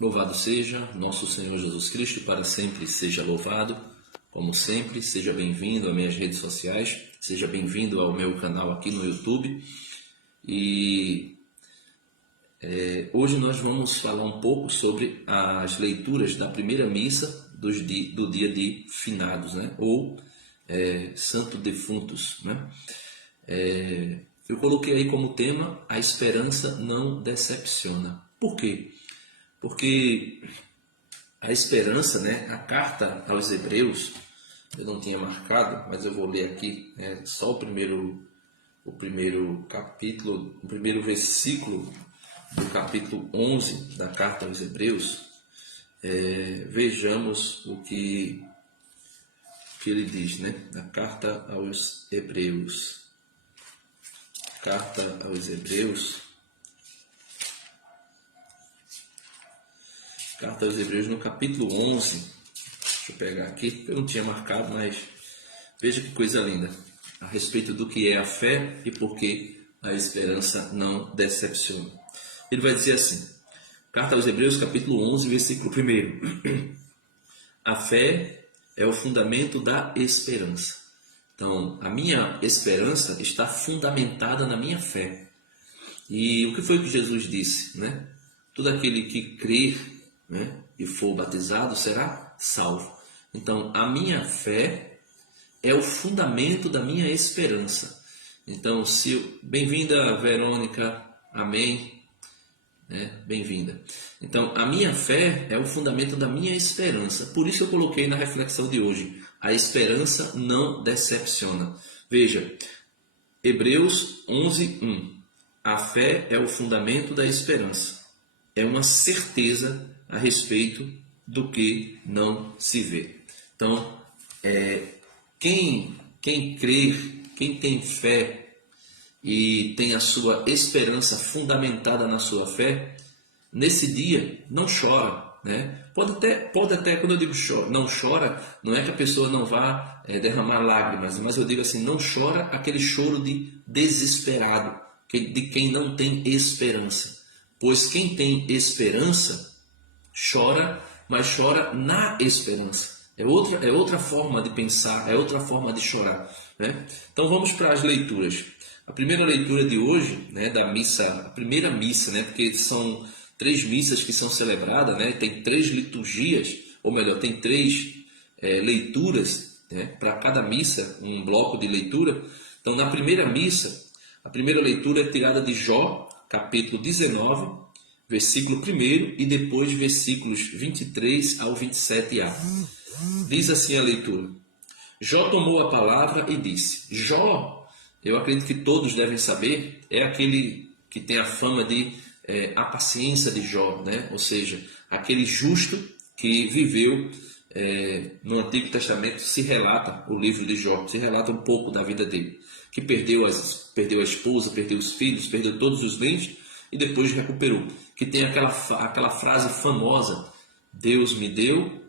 Louvado seja nosso Senhor Jesus Cristo, para sempre seja louvado. Como sempre, seja bem-vindo às minhas redes sociais, seja bem-vindo ao meu canal aqui no YouTube. E hoje nós vamos falar um pouco sobre as leituras da primeira missa do dia de finados, né? Ou Santo Defuntos, né? Eu coloquei aí como tema: a esperança não decepciona. Por quê? Porque a esperança, né? A carta aos Hebreus, eu não tinha marcado, mas eu vou ler aqui só o primeiro capítulo, o primeiro versículo do capítulo 11 da carta aos Hebreus. Vejamos o que ele diz, né? Na carta aos Hebreus. Carta aos Hebreus. Carta aos Hebreus, no capítulo 11. Deixa eu pegar aqui, eu não tinha marcado, mas veja que coisa linda. A respeito do que é a fé e por que a esperança não decepciona. Ele vai dizer assim, Carta aos Hebreus, capítulo 11, versículo 1. A fé é o fundamento da esperança. Então, a minha esperança está fundamentada na minha fé. E o que foi que Jesus disse, né? Todo aquele que crer, né, e for batizado será salvo. Então, a minha fé é o fundamento da minha esperança. Então, bem-vinda, Verônica, amém, né? Bem-vinda. Então, a minha fé é o fundamento da minha esperança. Por isso eu coloquei na reflexão de hoje: a esperança não decepciona. Veja, Hebreus 11:1. A fé é o fundamento da esperança. É uma certeza a respeito do que não se vê. Então, quem crer, quem tem fé e tem a sua esperança fundamentada na sua fé, nesse dia não chora, né? Pode até, quando eu digo não chora, não é que a pessoa não vá derramar lágrimas, mas eu digo assim, não chora aquele choro de desesperado, de quem não tem esperança. Pois quem tem esperança chora, mas chora na esperança. É outra forma de pensar, é outra forma de chorar, né? Então vamos para as leituras. A primeira leitura de hoje, né, da missa, a primeira missa, né, porque são 3 missas que são celebradas, né, tem 3 liturgias, ou melhor, tem 3 leituras, né, para cada missa, um bloco de leitura. Então, na primeira missa, a primeira leitura é tirada de Jó, capítulo 19, versículo 1 e depois versículos 23 ao 27a. Diz assim a leitura: Jó tomou a palavra e disse. Jó, eu acredito que todos devem saber, é aquele que tem a fama de a paciência de Jó, né? Ou seja, aquele justo que viveu no Antigo Testamento. Se relata o livro de Jó, se relata um pouco da vida dele, que perdeu a esposa, perdeu os filhos, perdeu todos os bens e depois recuperou. Que tem aquela frase famosa: Deus me deu,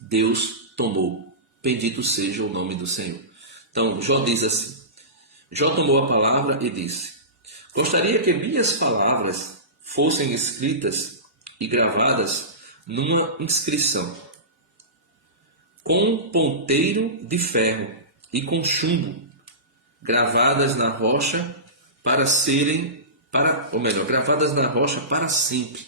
Deus tomou. Bendito seja o nome do Senhor. Então, Jó diz assim. Jó tomou a palavra e disse: Gostaria que minhas palavras fossem escritas e gravadas numa inscrição, com ponteiro de ferro e com chumbo, gravadas na rocha gravadas na rocha para sempre.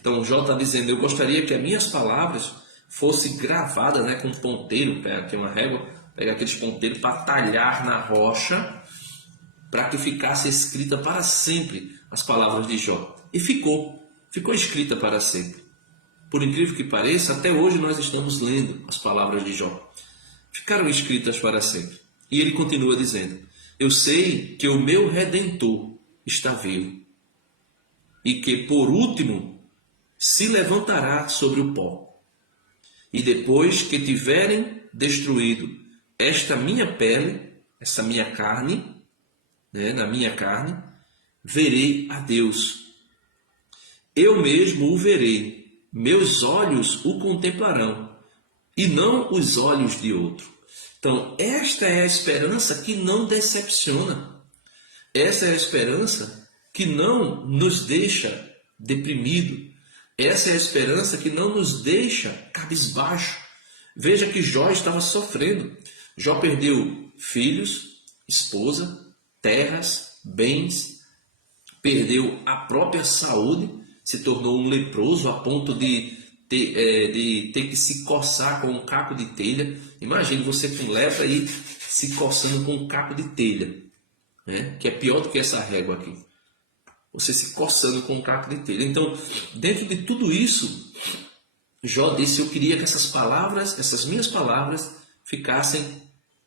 Então Jó está dizendo: eu gostaria que as minhas palavras fossem gravadas, né, com ponteiro, pega aqui uma régua, pega aqueles ponteiros para talhar na rocha, para que ficasse escrita para sempre as palavras de Jó. E ficou escrita para sempre. Por incrível que pareça, até hoje nós estamos lendo as palavras de Jó. Ficaram escritas para sempre. E ele continua dizendo: eu sei que o meu Redentor está vivo e que por último se levantará sobre o pó. E depois que tiverem destruído esta minha pele, essa minha carne, né, na minha carne, verei a Deus. Eu mesmo o verei, meus olhos o contemplarão, e não os olhos de outro. Então, esta é a esperança que não decepciona. Essa é a esperança que não nos deixa deprimido. Essa é a esperança que não nos deixa cabisbaixo. Veja que Jó estava sofrendo. Jó perdeu filhos, esposa, terras, bens, perdeu a própria saúde, se tornou um leproso a ponto de ter que se coçar com um caco de telha. Imagine você com lepra e se coçando com um caco de telha, né? Que é pior do que essa régua aqui. Você se coçando com um caco de telha. Então, dentro de tudo isso, Jó disse: eu queria que essas palavras, essas minhas palavras, ficassem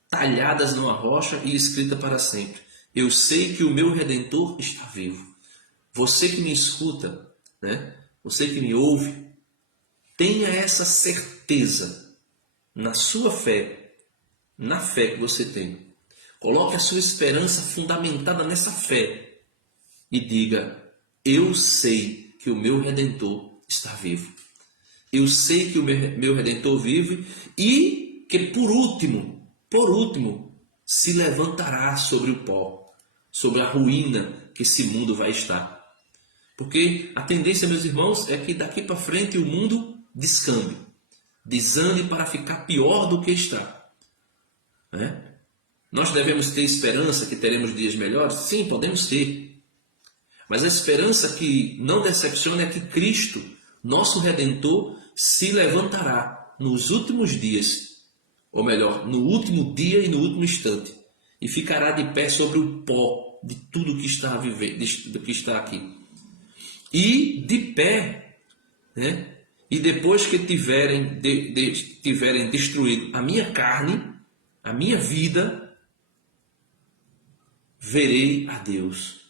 talhadas numa rocha e escritas para sempre. Eu sei que o meu Redentor está vivo. Você que me escuta, né? Você que me ouve, tenha essa certeza na sua fé, na fé que você tem. Coloque a sua esperança fundamentada nessa fé e diga: eu sei que o meu Redentor está vivo. Eu sei que o meu Redentor vive e que por último, se levantará sobre o pó, sobre a ruína que esse mundo vai estar. Porque a tendência, meus irmãos, é que daqui para frente o mundo descambe, desande para ficar pior do que está, né? Nós devemos ter esperança que teremos dias melhores? Sim, podemos ter. Mas a esperança que não decepciona é que Cristo, nosso Redentor, se levantará nos últimos dias, ou melhor, no último dia e no último instante, e ficará de pé sobre o pó de tudo que está a viver, do que está aqui. E de pé, né? E depois que tiverem destruído a minha carne, a minha vida, verei a Deus.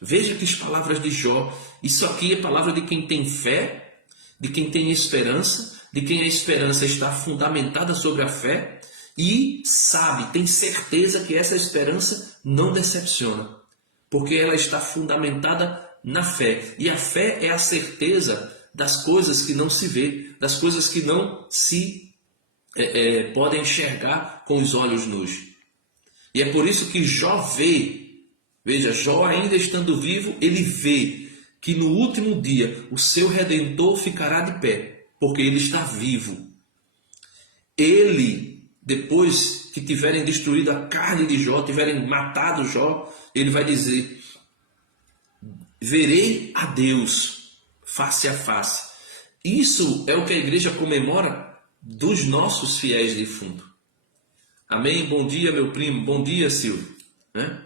Veja que as palavras de Jó, isso aqui é palavra de quem tem fé, de quem tem esperança, de quem a esperança está fundamentada sobre a fé e sabe, tem certeza que essa esperança não decepciona, porque ela está fundamentada na fé. E a fé é a certeza das coisas que não se vê, das coisas que não se podem enxergar com os olhos nus. E é por isso que Jó vê, veja, Jó ainda estando vivo, ele vê que no último dia o seu Redentor ficará de pé, porque ele está vivo. Ele, depois que tiverem destruído a carne de Jó, tiverem matado Jó, ele vai dizer: verei a Deus face a face. Isso é o que a igreja comemora dos nossos fiéis defuntos. Amém? Bom dia, meu primo. Bom dia, Silvio. Né?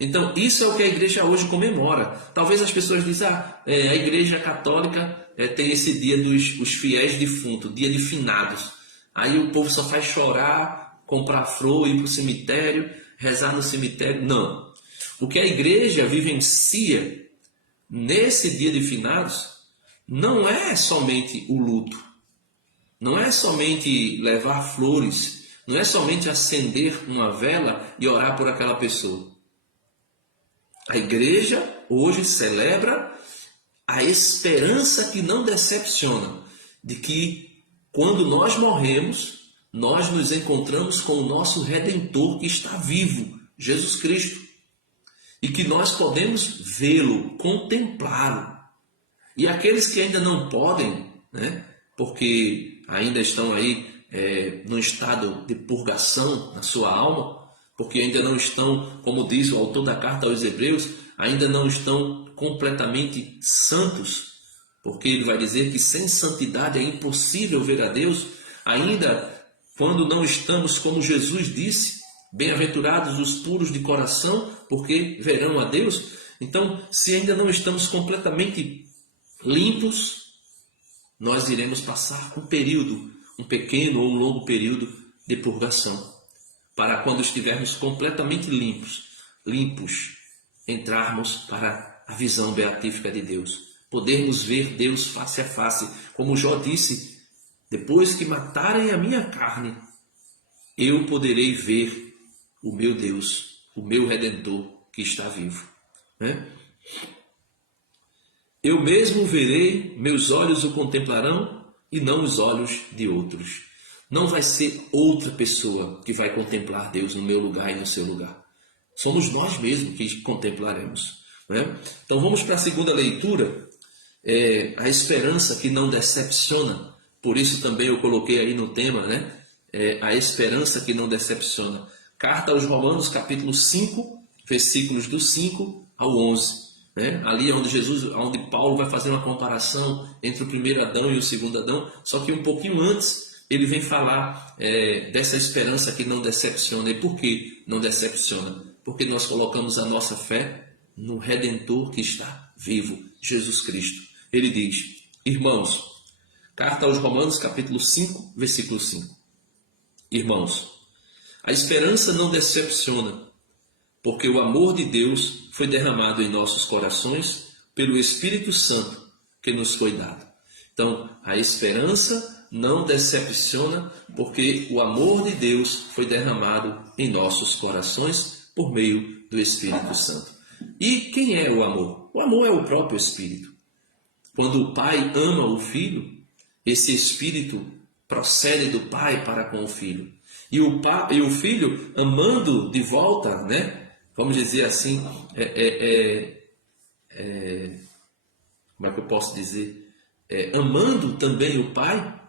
Então, isso é o que a igreja hoje comemora. Talvez as pessoas dizem: a igreja católica tem esse dia dos fiéis defuntos, dia de finados. Aí o povo só faz chorar, comprar flor, ir para o cemitério, rezar no cemitério. Não. O que a igreja vivencia nesse dia de finados não é somente o luto, não é somente levar flores, não é somente acender uma vela e orar por aquela pessoa. A igreja hoje celebra a esperança que não decepciona, de que quando nós morremos, nós nos encontramos com o nosso Redentor que está vivo, Jesus Cristo, e que nós podemos vê-lo, contemplá-lo. E aqueles que ainda não podem, né, porque ainda estão aí num estado de purgação na sua alma, porque ainda não estão, como diz o autor da carta aos Hebreus, ainda não estão completamente santos, porque ele vai dizer que sem santidade é impossível ver a Deus. Ainda quando não estamos, como Jesus disse, bem-aventurados os puros de coração, porque verão a Deus. Então, se ainda não estamos completamente limpos, nós iremos passar um período, um pequeno ou um longo período de purgação, para quando estivermos completamente limpos, entrarmos para a visão beatífica de Deus, podermos ver Deus face a face, como Jó disse: depois que matarem a minha carne, eu poderei ver o meu Deus, o meu Redentor que está vivo, né? Eu mesmo verei, meus olhos o contemplarão e não os olhos de outros. Não vai ser outra pessoa que vai contemplar Deus no meu lugar e no seu lugar. Somos nós mesmos que contemplaremos, né? Então vamos para a segunda leitura, a esperança que não decepciona. Por isso também eu coloquei aí no tema, né? A esperança que não decepciona. Carta aos Romanos, capítulo 5, versículos do 5 ao 11. Né? Ali é onde Paulo vai fazer uma comparação entre o primeiro Adão e o segundo Adão, só que um pouquinho antes ele vem falar dessa esperança que não decepciona. E por que não decepciona? Porque nós colocamos a nossa fé no Redentor que está vivo, Jesus Cristo. Ele diz, irmãos, carta aos Romanos, capítulo 5, versículo 5. Irmãos, a esperança não decepciona, porque o amor de Deus foi derramado em nossos corações pelo Espírito Santo que nos foi dado. Então, a esperança não decepciona, porque o amor de Deus foi derramado em nossos corações por meio do Espírito Santo. E quem é o amor? O amor é o próprio Espírito. Quando o Pai ama o Filho, esse Espírito procede do Pai para com o Filho. E o Filho, amando de volta, né? Vamos dizer assim, como é que eu posso dizer? Amando também o Pai,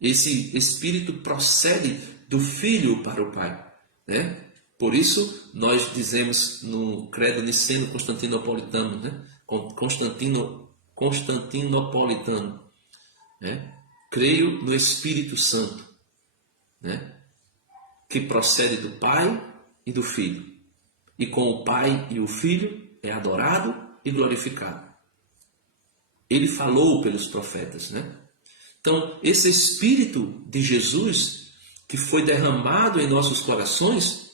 esse Espírito procede do Filho para o Pai, né? Por isso, nós dizemos no credo niceno constantinopolitano, né? Constantinopolitano, né? Creio no Espírito Santo, né? Que procede do Pai e do Filho. E com o Pai e o Filho é adorado e glorificado. Ele falou pelos profetas, né? Então, esse Espírito de Jesus, que foi derramado em nossos corações,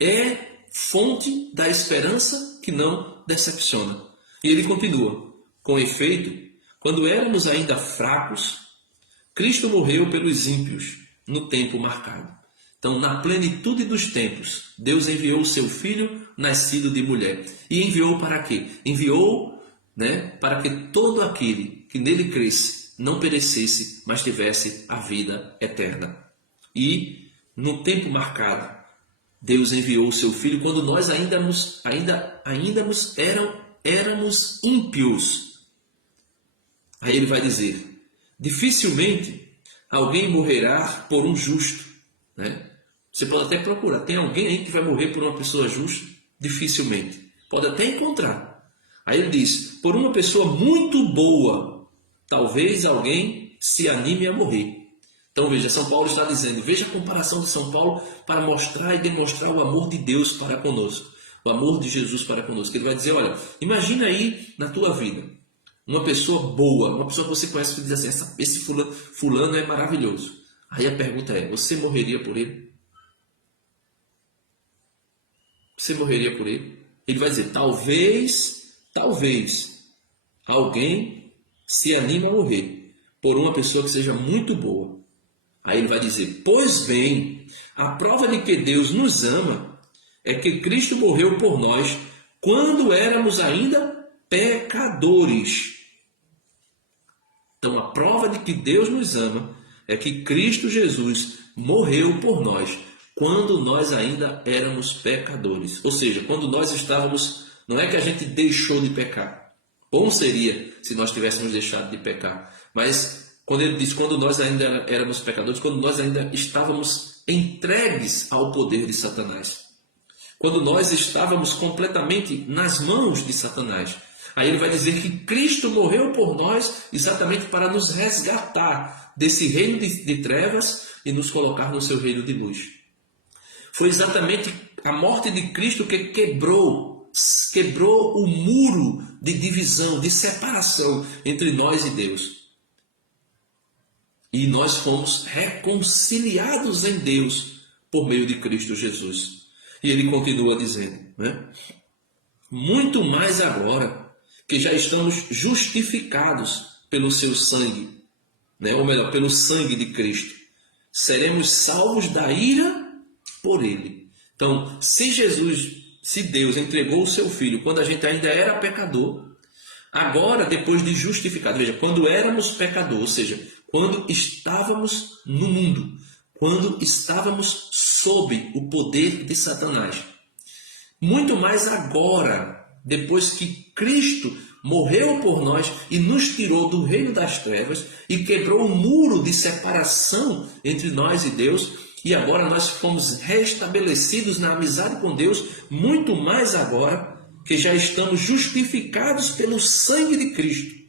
é fonte da esperança que não decepciona. E ele continua, com efeito, quando éramos ainda fracos, Cristo morreu pelos ímpios no tempo marcado. Então, na plenitude dos tempos, Deus enviou o seu Filho, nascido de mulher. E enviou para quê? Enviou, né, para que todo aquele que nele cresce não perecesse, mas tivesse a vida eterna. E, no tempo marcado, Deus enviou o seu Filho quando nós éramos ímpios. Aí ele vai dizer, dificilmente alguém morrerá por um justo, né? Você pode até procurar, tem alguém aí que vai morrer por uma pessoa justa? Dificilmente. Pode até encontrar. Aí ele diz, por uma pessoa muito boa, talvez alguém se anime a morrer. Então veja, São Paulo está dizendo, veja a comparação de São Paulo para mostrar e demonstrar o amor de Deus para conosco, o amor de Jesus para conosco. Ele vai dizer, olha, imagina aí na tua vida, uma pessoa boa, uma pessoa que você conhece que diz assim, esse fulano é maravilhoso. Aí a pergunta é, você morreria por ele? Você morreria por ele? Ele vai dizer, talvez alguém se anime a morrer por uma pessoa que seja muito boa. Aí ele vai dizer, pois bem, a prova de que Deus nos ama é que Cristo morreu por nós quando éramos ainda pecadores. Então a prova de que Deus nos ama é que Cristo Jesus morreu por nós quando nós ainda éramos pecadores. Ou seja, quando nós estávamos, não é que a gente deixou de pecar. Bom seria se nós tivéssemos deixado de pecar. Mas quando ele diz quando nós ainda éramos pecadores, quando nós ainda estávamos entregues ao poder de Satanás. Quando nós estávamos completamente nas mãos de Satanás. Aí ele vai dizer que Cristo morreu por nós exatamente para nos resgatar desse reino de trevas e nos colocar no seu reino de luz. Foi exatamente a morte de Cristo que quebrou o muro de divisão, de separação entre nós e Deus. E nós fomos reconciliados em Deus por meio de Cristo Jesus. E ele continua dizendo, né? Muito mais agora que já estamos justificados pelo seu sangue, né? Ou melhor, pelo sangue de Cristo, seremos salvos da ira por ele. Então, se Deus entregou o seu Filho quando a gente ainda era pecador, agora, depois de justificado, veja, quando éramos pecadores, ou seja, quando estávamos no mundo, quando estávamos sob o poder de Satanás, muito mais agora, depois que Cristo morreu por nós e nos tirou do reino das trevas e quebrou o muro de separação entre nós e Deus. E agora nós fomos restabelecidos na amizade com Deus, muito mais agora que já estamos justificados pelo sangue de Cristo.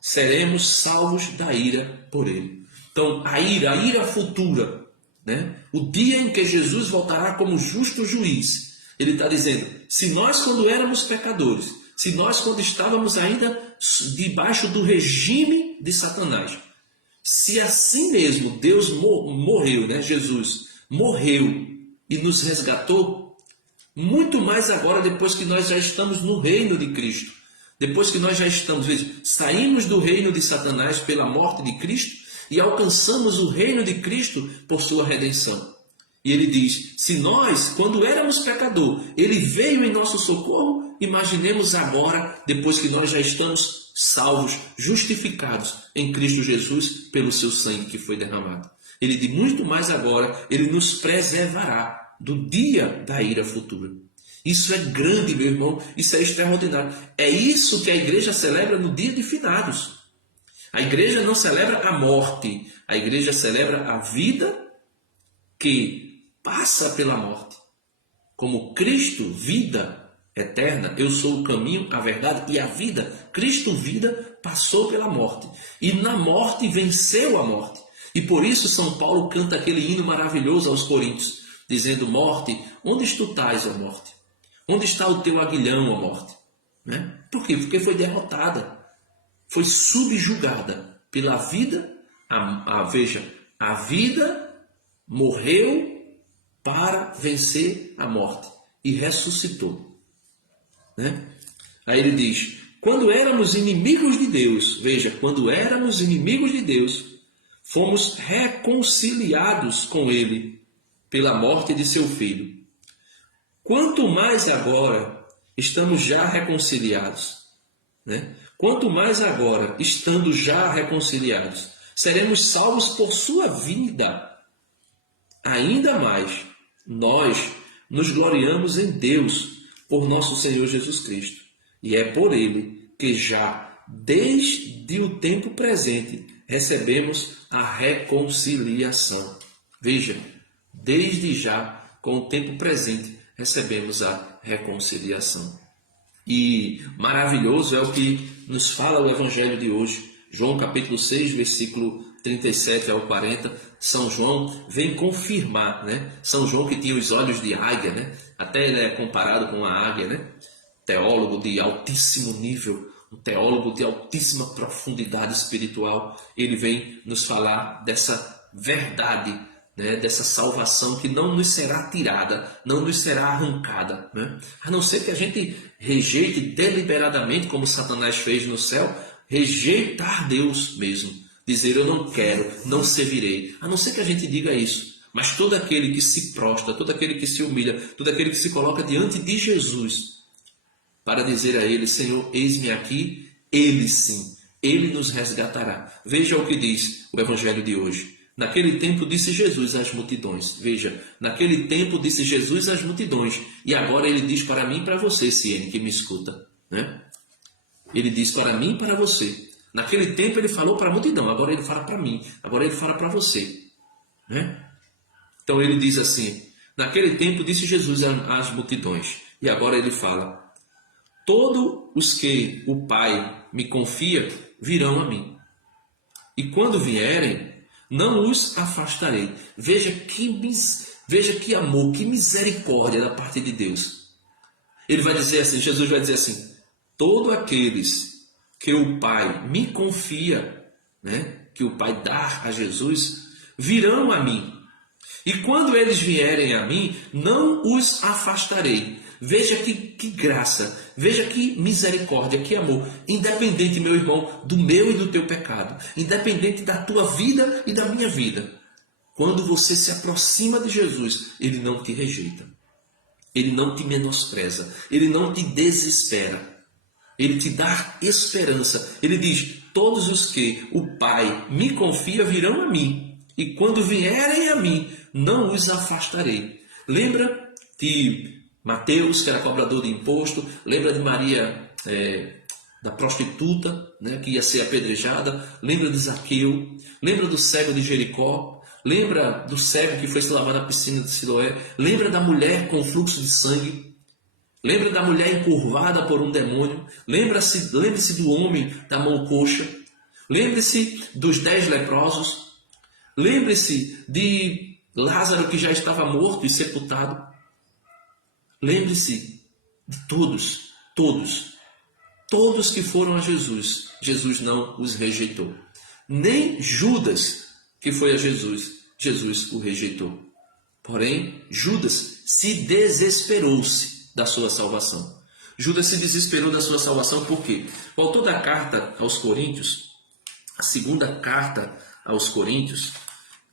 Seremos salvos da ira por Ele. Então, a ira futura, né? O dia em que Jesus voltará como justo juiz. Ele está dizendo, se nós quando éramos pecadores, se nós quando estávamos ainda debaixo do regime de Satanás, se assim mesmo Deus morreu, né? Jesus morreu e nos resgatou, muito mais agora depois que nós já estamos no reino de Cristo, depois que nós já estamos, veja, saímos do reino de Satanás pela morte de Cristo e alcançamos o reino de Cristo por sua redenção. E ele diz, se nós, quando éramos pecador, ele veio em nosso socorro, imaginemos agora, depois que nós já estamos salvos, justificados em Cristo Jesus pelo seu sangue que foi derramado. Ele diz, muito mais agora, ele nos preservará do dia da ira futura. Isso é grande, meu irmão, isso é extraordinário. É isso que a igreja celebra no dia de finados. A igreja não celebra a morte, a igreja celebra a vida que passa pela morte. Como Cristo, vida eterna, eu sou o caminho, a verdade e a vida. Cristo, vida, passou pela morte. E na morte venceu a morte. E por isso São Paulo canta aquele hino maravilhoso aos Coríntios, dizendo, morte, onde estás, ó morte? Onde está o teu aguilhão, ó morte? Né? Por quê? Porque foi derrotada. Foi subjugada pela vida. Veja, a vida morreu para vencer a morte e ressuscitou. Né? Aí ele diz, quando éramos inimigos de Deus, veja, quando éramos inimigos de Deus, fomos reconciliados com Ele pela morte de seu Filho. Quanto mais agora estamos já reconciliados, né? Quanto mais agora, estando já reconciliados, seremos salvos por sua vida. Ainda mais, nós nos gloriamos em Deus por nosso Senhor Jesus Cristo. E é por Ele que já, desde o tempo presente, recebemos a reconciliação. Veja, desde já, com o tempo presente, recebemos a reconciliação. E maravilhoso é o que nos fala o Evangelho de hoje. João capítulo 6, versículo 37 ao 40. São João vem confirmar, né? São João que tinha os olhos de águia, né? Até ele é comparado com a águia, né? Teólogo de altíssimo nível, um teólogo de altíssima profundidade espiritual. Ele vem nos falar dessa verdade, né, dessa salvação que não nos será tirada, não nos será arrancada, né? A não ser que a gente rejeite deliberadamente, como Satanás fez no céu, rejeitar Deus mesmo, dizer eu não quero, não servirei, a não ser que a gente diga isso. Mas todo aquele que se prostra, todo aquele que se humilha, todo aquele que se coloca diante de Jesus para dizer a Ele, Senhor, eis-me aqui, Ele sim, Ele nos resgatará. Veja o que diz o Evangelho de hoje. Naquele tempo disse Jesus às multidões. Veja, naquele tempo disse Jesus às multidões. E agora ele diz para mim e para você, Siene, que me escuta. Né? Ele diz para mim e para você. Naquele tempo ele falou para a multidão. Agora ele fala para mim. Agora ele fala para você. Né? Então ele diz assim. Naquele tempo disse Jesus às multidões. E agora ele fala. Todos os que o Pai me confia virão a mim. E quando vierem, não os afastarei. Veja que amor, que misericórdia da parte de Deus. Ele vai dizer assim, Jesus vai dizer assim, todos aqueles que o Pai me confia, né, que o Pai dá a Jesus, virão a mim. E quando eles vierem a mim, não os afastarei. Veja que graça, veja que misericórdia, que amor. Independente, meu irmão, do meu e do teu pecado. Independente da tua vida e da minha vida. Quando você se aproxima de Jesus, Ele não te rejeita. Ele não te menospreza. Ele não te desespera. Ele te dá esperança. Ele diz, todos os que o Pai me confia virão a mim. E quando vierem a mim, não os afastarei. Lembra de Mateus, que era cobrador de imposto, lembra de Maria da prostituta, né, que ia ser apedrejada, lembra de Zaqueu, lembra do cego de Jericó, lembra do cego que foi se lavar na piscina de Siloé, lembra da mulher com fluxo de sangue, lembra da mulher encurvada por um demônio, lembre-se do homem da mão coxa, lembre-se dos 10 leprosos, lembre-se de Lázaro que já estava morto e sepultado, lembre-se de todos que foram a Jesus, Jesus não os rejeitou. Nem Judas, que foi a Jesus, Jesus o rejeitou. Porém, Judas se desesperou-se da sua salvação. Judas se desesperou da sua salvação por quê? O autor da carta aos Coríntios, a segunda carta aos Coríntios,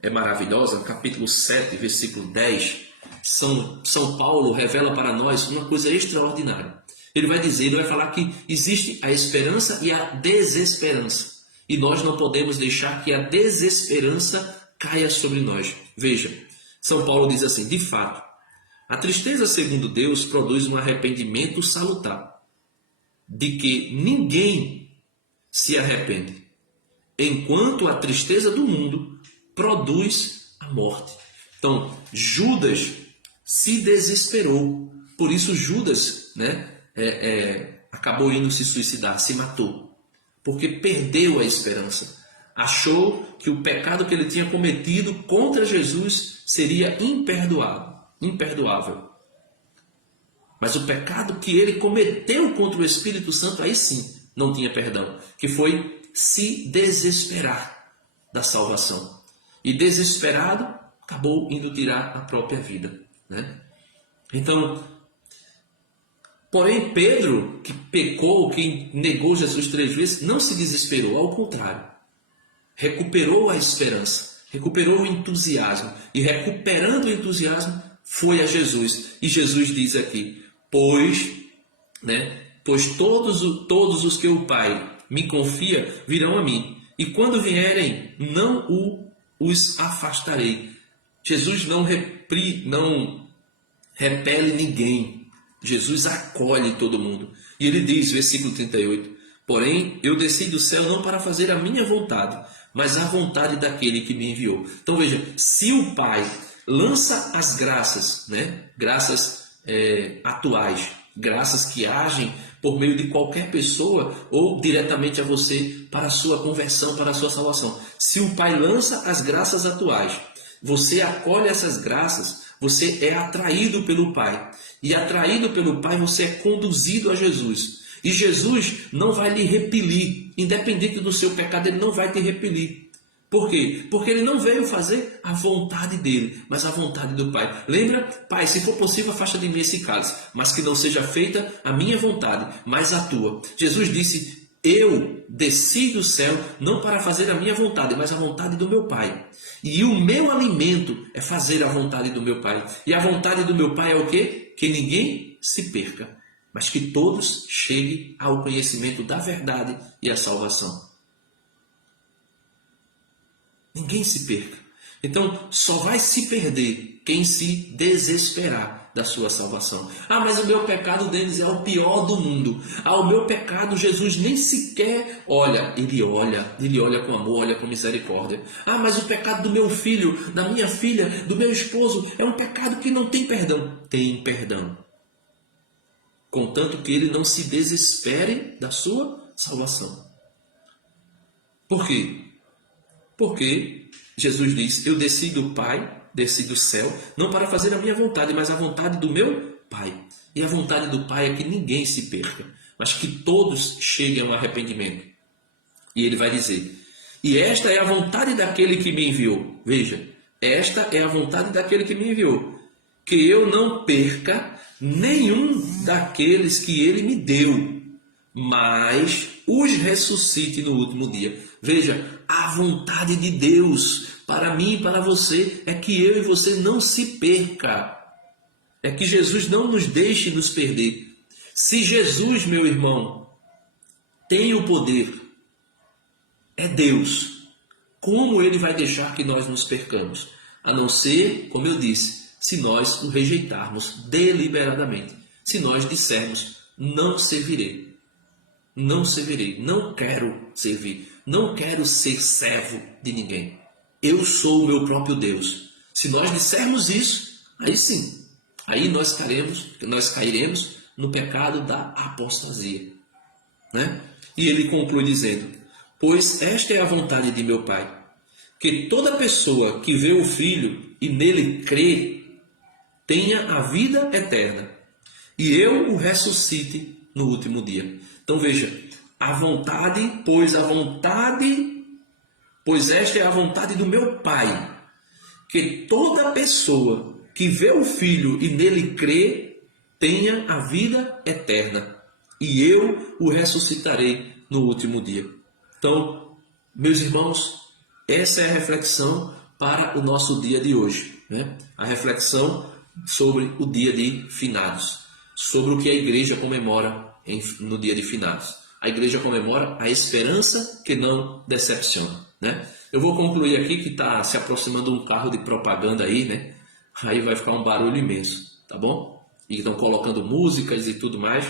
é maravilhosa, capítulo 7, versículo 10, São Paulo revela para nós uma coisa extraordinária. Ele vai falar que existe a esperança e a desesperança. E nós não podemos deixar que a desesperança caia sobre nós. Veja, São Paulo diz assim: de fato, a tristeza segundo Deus produz um arrependimento salutar, de que ninguém se arrepende, enquanto a tristeza do mundo produz a morte. Então, Judas se desesperou. Por isso Judas, acabou indo se suicidar, se matou. Porque perdeu a esperança. Achou que o pecado que ele tinha cometido contra Jesus seria imperdoável. Mas o pecado que ele cometeu contra o Espírito Santo, aí sim, não tinha perdão. Que foi se desesperar da salvação. E desesperado, acabou indo tirar a própria vida. Então, porém, Pedro, que pecou, que negou Jesus 3 vezes, não se desesperou, ao contrário. Recuperou a esperança, recuperou o entusiasmo. E recuperando o entusiasmo, foi a Jesus. E Jesus diz aqui: pois todos os que o Pai me confia virão a mim. E quando vierem, não os afastarei. Jesus não repele ninguém. Jesus acolhe todo mundo. E ele diz, versículo 38, porém, eu desci do céu não para fazer a minha vontade, mas a vontade daquele que me enviou. Então veja, se o Pai lança as graças, graças atuais, graças que agem por meio de qualquer pessoa ou diretamente a você para a sua conversão, para a sua salvação. Se o Pai lança as graças atuais, você acolhe essas graças, você é atraído pelo Pai. E atraído pelo Pai, você é conduzido a Jesus. E Jesus não vai lhe repelir. Independente do seu pecado, ele não vai te repelir. Por quê? Porque ele não veio fazer a vontade dele, mas a vontade do Pai. Lembra? Pai, se for possível, afasta de mim esse cálice, mas que não seja feita a minha vontade, mas a tua. Jesus disse: eu desci do céu não para fazer a minha vontade, mas a vontade do meu Pai. E o meu alimento é fazer a vontade do meu Pai. E a vontade do meu Pai é o quê? Que ninguém se perca, mas que todos cheguem ao conhecimento da verdade e à salvação. Ninguém se perca. Então, só vai se perder quem se desesperar da sua salvação. Ah, mas o meu pecado deles é o pior do mundo. Ah, o meu pecado Jesus nem sequer olha. Ele olha com amor, olha com misericórdia. Ah, mas o pecado do meu filho, da minha filha, do meu esposo, é um pecado que não tem perdão. Tem perdão. Contanto que ele não se desespere da sua salvação. Por quê? Porque Jesus diz: eu desci do Pai, desci do céu, não para fazer a minha vontade, mas a vontade do meu Pai. E a vontade do Pai é que ninguém se perca, mas que todos cheguem ao arrependimento. E ele vai dizer: e esta é a vontade daquele que me enviou. Veja, esta é a vontade daquele que me enviou, que eu não perca nenhum daqueles que ele me deu, mas os ressuscite no último dia. Veja, a vontade de Deus para mim e para você é que eu e você não se perca. É que Jesus não nos deixe nos perder. Se Jesus, meu irmão, tem o poder, é Deus, como ele vai deixar que nós nos percamos? A não ser, como eu disse, se nós o rejeitarmos deliberadamente. Se nós dissermos: não servirei. não servirei, não quero servir, não quero ser servo de ninguém. Eu sou o meu próprio Deus. Se nós dissermos isso, aí sim, aí nós cairemos no pecado da apostasia, né? E ele conclui dizendo: pois esta é a vontade de meu Pai, que toda pessoa que vê o Filho e nele crê, tenha a vida eterna, e eu o ressuscite no último dia. Então veja, pois esta é a vontade do meu Pai, que toda pessoa que vê o Filho e nele crê, tenha a vida eterna, e eu o ressuscitarei no último dia. Então, meus irmãos, essa é a reflexão para o nosso dia de hoje, né? A reflexão sobre o dia de finados, sobre o que a igreja comemora no dia de finados. A igreja comemora a esperança que não decepciona, né? Eu vou concluir aqui que está se aproximando um carro de propaganda aí, né? Aí vai ficar um barulho imenso, tá bom? E estão colocando músicas e tudo mais,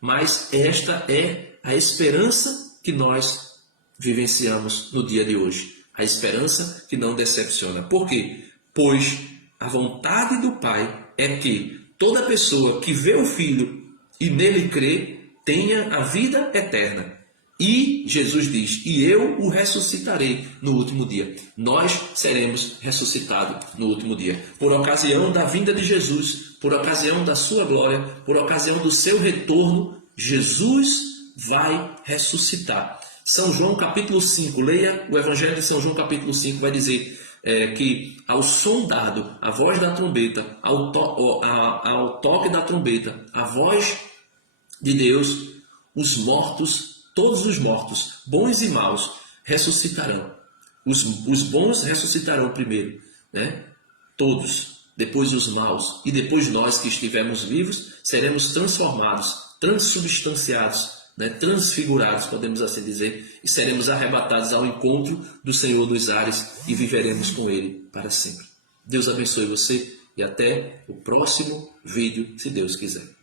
mas esta é a esperança que nós vivenciamos no dia de hoje. A esperança que não decepciona. Por quê? Pois a vontade do Pai é que toda pessoa que vê o Filho e nele crê, tenha a vida eterna. E Jesus diz: e eu o ressuscitarei no último dia. Nós seremos ressuscitados no último dia. Por ocasião da vinda de Jesus, por ocasião da sua glória, por ocasião do seu retorno, Jesus vai ressuscitar. São João capítulo 5, leia o Evangelho de São João capítulo 5, vai dizer que ao som dado, a voz da trombeta, ao toque da trombeta, a voz de Deus, os mortos, todos os mortos, bons e maus, ressuscitarão. Os bons ressuscitarão primeiro, né? Todos, depois os maus, e depois nós que estivermos vivos, seremos transformados, transubstanciados, né? Transfigurados, podemos assim dizer, e seremos arrebatados ao encontro do Senhor nos ares e viveremos com Ele para sempre. Deus abençoe você e até o próximo vídeo, se Deus quiser.